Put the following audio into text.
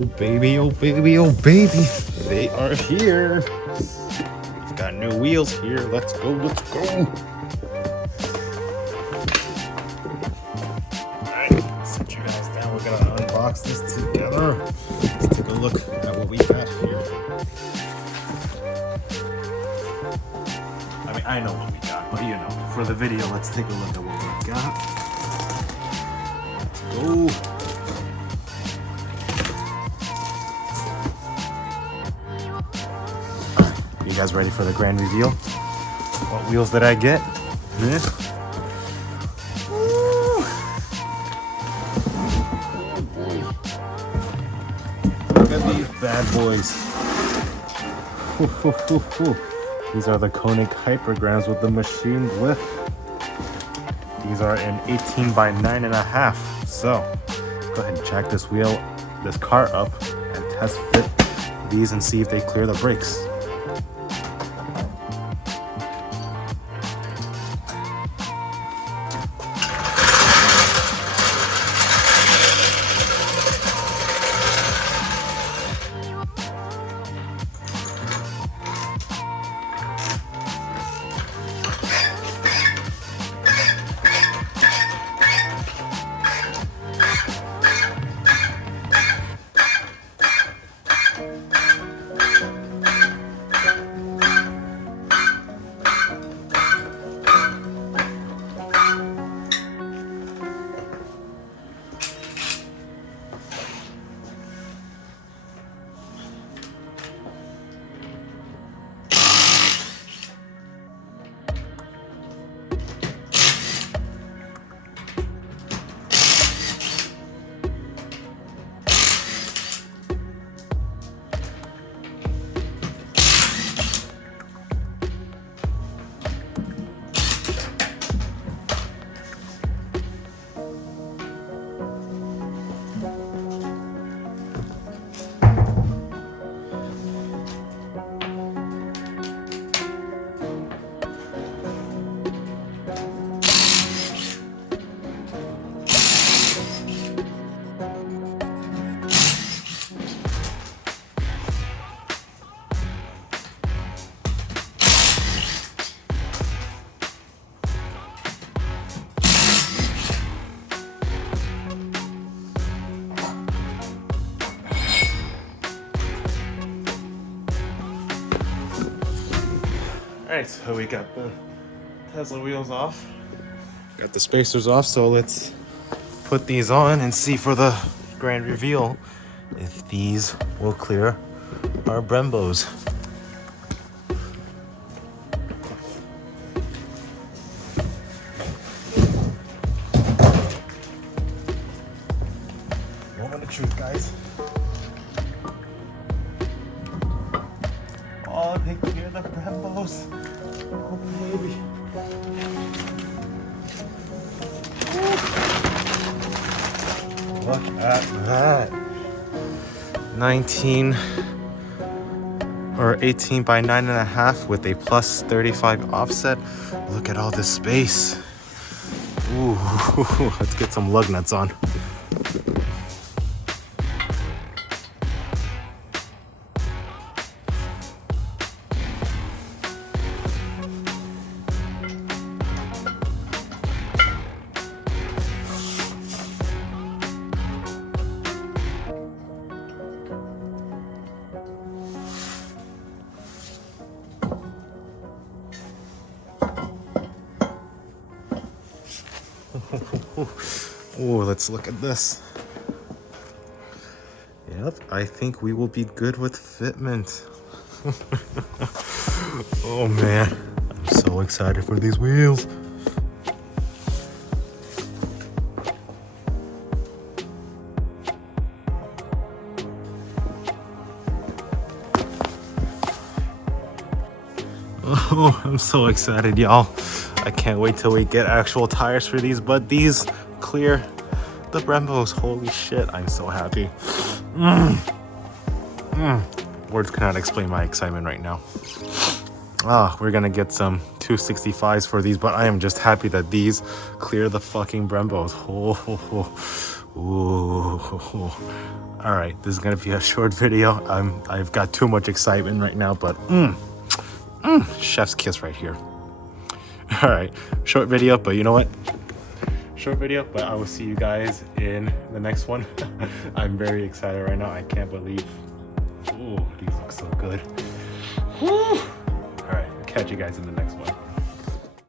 Oh baby, oh baby, oh baby. They are here. We've got new wheels here. Let's go, let's go. Alright, sit you guys down. We're gonna unbox this together. Let's take a look at what we got here. I mean, I know what we got, but you know, for the video, let's take a look at what we got. Let's go. You guys ready for the grand reveal? What wheels did I get? Look at these bad boys. These are the Konig Hypergrams with the machined lift. These are in 18 by 9.5. So go ahead and jack this car up and test fit these and see if they clear the brakes. Alright, so we got the Tesla wheels off. Got the spacers off, so let's put these on and see for the grand reveal if these will clear our Brembos. Moment of truth, guys. Oh, they clear the Brembos. Oh, baby. Look at that. 19 or 18 by 9.5 with a plus 35 offset. Look at all this space. Ooh, let's get some lug nuts on. Oh, let's look at this. Yep, I think we will be good with fitment. Oh man, I'm so excited for these wheels. Oh, I'm so excited, y'all. I can't wait till we get actual tires for these, but these clear the Brembos. Holy shit, I'm so happy. Words cannot explain my excitement right now. We're gonna get some 265s for these, but I am just happy that these clear the fucking Brembos. Ooh. All right, this is gonna be a short video. I've got too much excitement right now, but chef's kiss right here. All right, short video, but you know what? Short video, but I will see you guys in the next one. I'm very excited right now. I can't believe. Ooh, these look so good. Woo. All right, catch you guys in the next one.